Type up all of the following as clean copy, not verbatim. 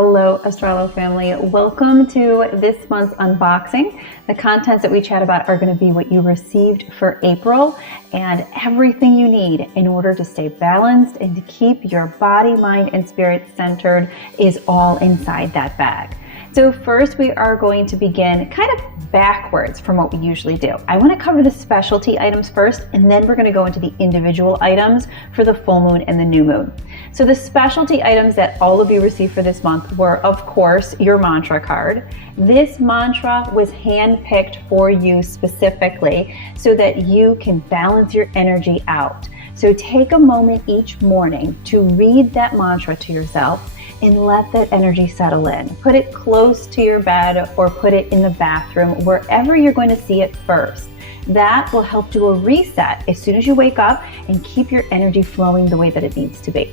Hello, Astrolo family. Welcome to this month's unboxing. The contents that we chat about are going to be what you received for April and everything you need in order to stay balanced and to keep your body, mind, and spirit centered is all inside that bag. So first we are going to begin kind of backwards from what we usually do. I want to cover the specialty items first, and then we're going to go into the individual items for the full moon and the new moon. So the specialty items that all of you received for this month were, of course, your mantra card. This mantra was handpicked for you specifically so that you can balance your energy out. So take a moment each morning to read that mantra to yourself and let that energy settle in. Put it close to your bed or put it in the bathroom, wherever you're going to see it first. That will help do a reset as soon as you wake up and keep your energy flowing the way that it needs to be.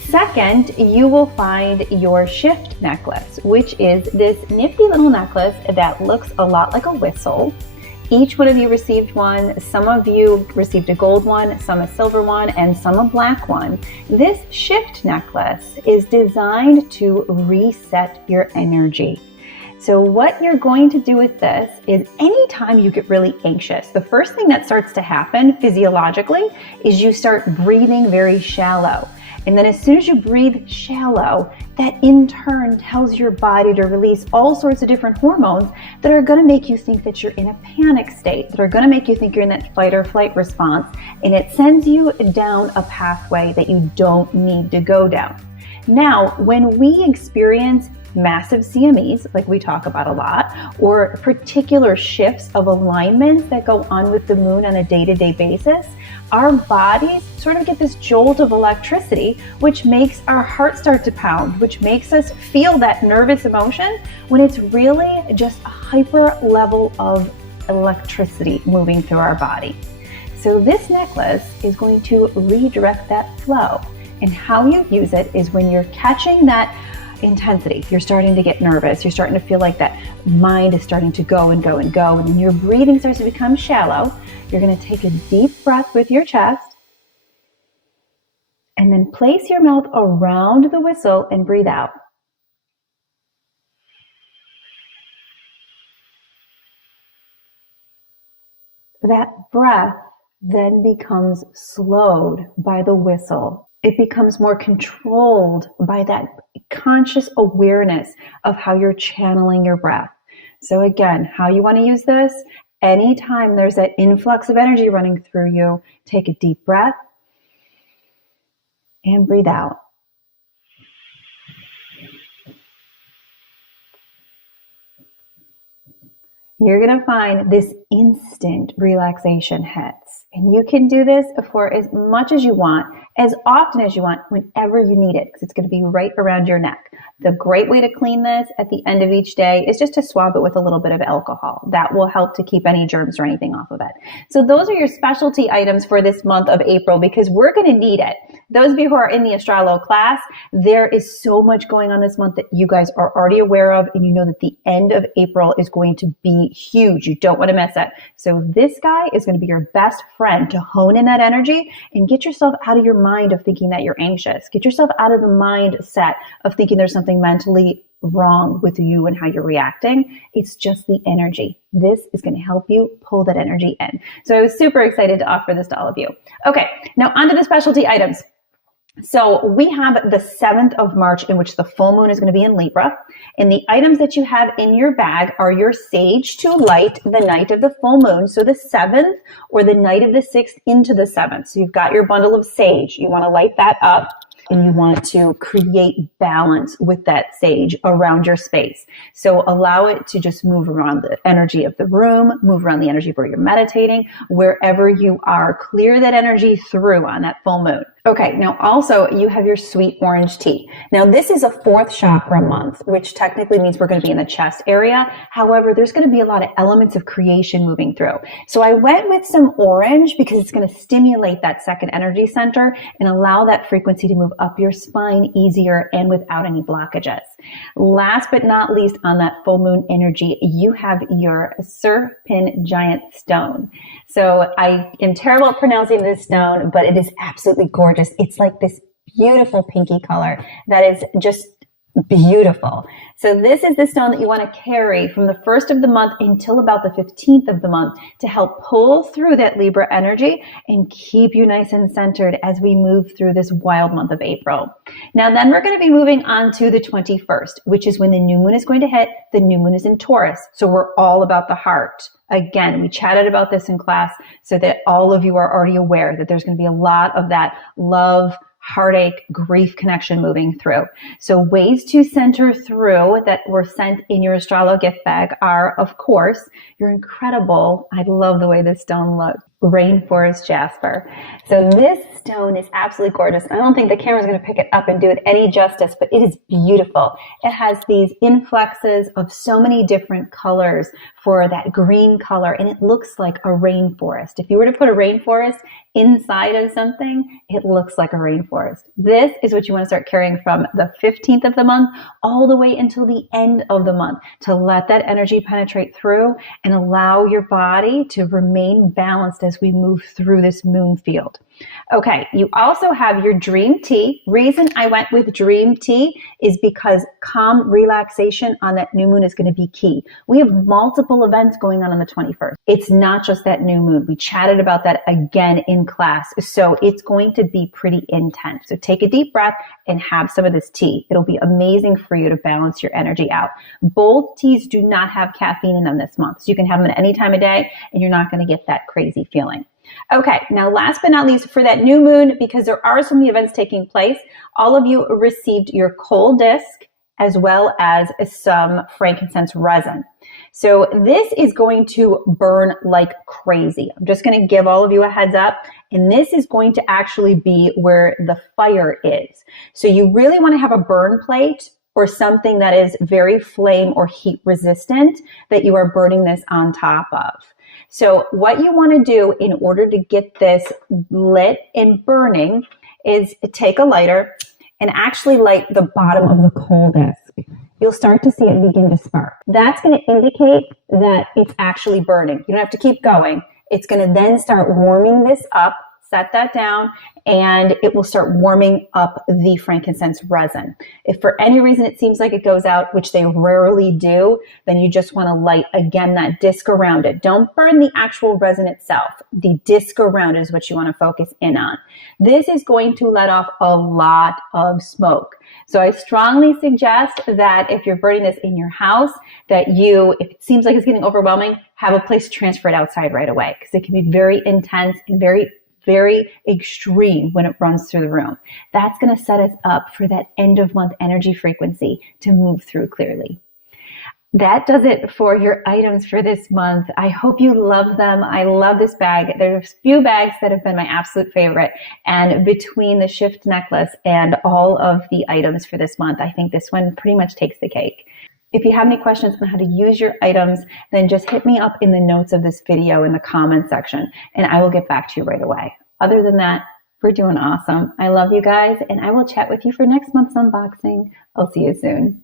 Second, you will find your shift necklace, which is this nifty little necklace that looks a lot like a whistle. Each one of you received one. Some of you received a gold one, some a silver one, and some a black one. This shift necklace is designed to reset your energy. So what you're going to do with this is anytime you get really anxious, the first thing that starts to happen physiologically is you start breathing very shallow. And then as soon as you breathe shallow, that in turn tells your body to release all sorts of different hormones that are going to make you think that you're in a panic state, that are going to make you think you're in that fight or flight response. And it sends you down a pathway that you don't need to go down. Now, when we experience massive CMEs, like we talk about a lot, or particular shifts of alignments that go on with the moon on a day-to-day basis, our bodies sort of get this jolt of electricity, which makes our heart start to pound, which makes us feel that nervous emotion when it's really just a hyper level of electricity moving through our body. So this necklace is going to redirect that flow. And how you use it is when you're catching that intensity, you're starting to get nervous, you're starting to feel like that mind is starting to go and go and go, and then your breathing starts to become shallow. You're going to take a deep breath with your chest and then place your mouth around the whistle and breathe out. That breath then becomes slowed by the whistle. It becomes more controlled by that conscious awareness of how you're channeling your breath. So again, how you want to use this, anytime there's that influx of energy running through you, take a deep breath and breathe out. You're going to find this instant relaxation hits. And you can do this for as much as you want, as often as you want, whenever you need it, because it's going to be right around your neck. The great way to clean this at the end of each day is just to swab it with a little bit of alcohol. That will help to keep any germs or anything off of it. So those are your specialty items for this month of April, because we're going to need it. Those of you who are in the Astrolo class, there is so much going on this month that you guys are already aware of, and you know that the end of April is going to be huge. You don't want to miss it. So this guy is going to be your best friend to hone in that energy and get yourself out of your mind of thinking that you're anxious. Get yourself out of the mindset of thinking there's something mentally wrong with you and how you're reacting. It's just the energy. This is going to help you pull that energy in. So I was super excited to offer this to all of you. Okay, now onto the specialty items. So we have the 7th of March, in which the full moon is going to be in Libra. And the items that you have in your bag are your sage to light the night of the full moon. So the 7th or the night of the 6th into the 7th. So you've got your bundle of sage. You want to light that up. And you want to create balance with that sage around your space. So allow it to just move around the energy of the room, move around the energy where you're meditating, wherever you are. Clear that energy through on that full moon. Okay, now also you have your sweet orange tea. Now this is a 4th chakra month, which technically means we're going to be in the chest area. However, there's going to be a lot of elements of creation moving through. So I went with some orange because it's going to stimulate that second energy center and allow that frequency to move up your spine easier and without any blockages. Last but not least, on that full moon energy, you have your Serpenggiante Stone. So I am terrible at pronouncing this stone, but it is absolutely gorgeous. It's like this beautiful pinky color that is just Beautiful. So this is the stone that you want to carry from the 1st of the month until about the 15th of the month to help pull through that Libra energy and keep you nice and centered as we move through this wild month of April. Now then we're going to be moving on to the 21st, which is when the new moon is going to hit. The new moon is in Taurus. So we're all about the heart. Again, we chatted about this in class so that all of you are already aware that there's going to be a lot of that love, heartache, grief connection moving through. So ways to center through that were sent in your AstroloGIFT bag are, of course, your incredible, I love the way this stone looks, Rainforest Jasper. So this stone is absolutely gorgeous. I don't think the camera is going to pick it up and do it any justice, but it is beautiful. It has these influxes of so many different colors for that green color, and it looks like a rainforest. If you were to put a rainforest inside of something, it looks like a rainforest. This is what you want to start carrying from the 15th of the month all the way until the end of the month to let that energy penetrate through and allow your body to remain balanced as we move through this moon field. Okay, you also have your dream tea. Reason I went with dream tea is because calm relaxation on that new moon is going to be key. We have multiple events going on the 21st. It's not just that new moon. We chatted about that again in class. So it's going to be pretty intense. So take a deep breath and have some of this tea. It'll be amazing for you to balance your energy out. Both teas do not have caffeine in them this month. So you can have them at any time of day and you're not going to get that crazy feeling. Okay, now last but not least, for that new moon, because there are so many events taking place, all of you received your coal disc as well as some frankincense resin. So this is going to burn like crazy. I'm just going to give all of you a heads up, and this is going to actually be where the fire is. So you really want to have a burn plate or something that is very flame or heat resistant that you are burning this on top of. So what you want to do in order to get this lit and burning is take a lighter and actually light the bottom of the coal disc. You'll start to see it begin to spark. That's going to indicate that it's actually burning. You don't have to keep going. It's going to then start warming this up. Set that down and it will start warming up the frankincense resin. If for any reason it seems like it goes out, which they rarely do, then you just want to light again that disc around it. Don't burn the actual resin itself. The disc around it is what you want to focus in on. This is going to let off a lot of smoke. So I strongly suggest that if you're burning this in your house, that you, if it seems like it's getting overwhelming, have a place to transfer it outside right away because it can be very intense and very extreme when it runs through the room. That's going to set us up for that end of month energy frequency to move through clearly. That does it for your items for this month. I hope you love them. I love this bag. There's a few bags that have been my absolute favorite. And between the shift necklace and all of the items for this month, I think this one pretty much takes the cake. If you have any questions on how to use your items, then just hit me up in the notes of this video in the comment section, and I will get back to you right away. Other than that, we're doing awesome. I love you guys, and I will chat with you for next month's unboxing. I'll see you soon.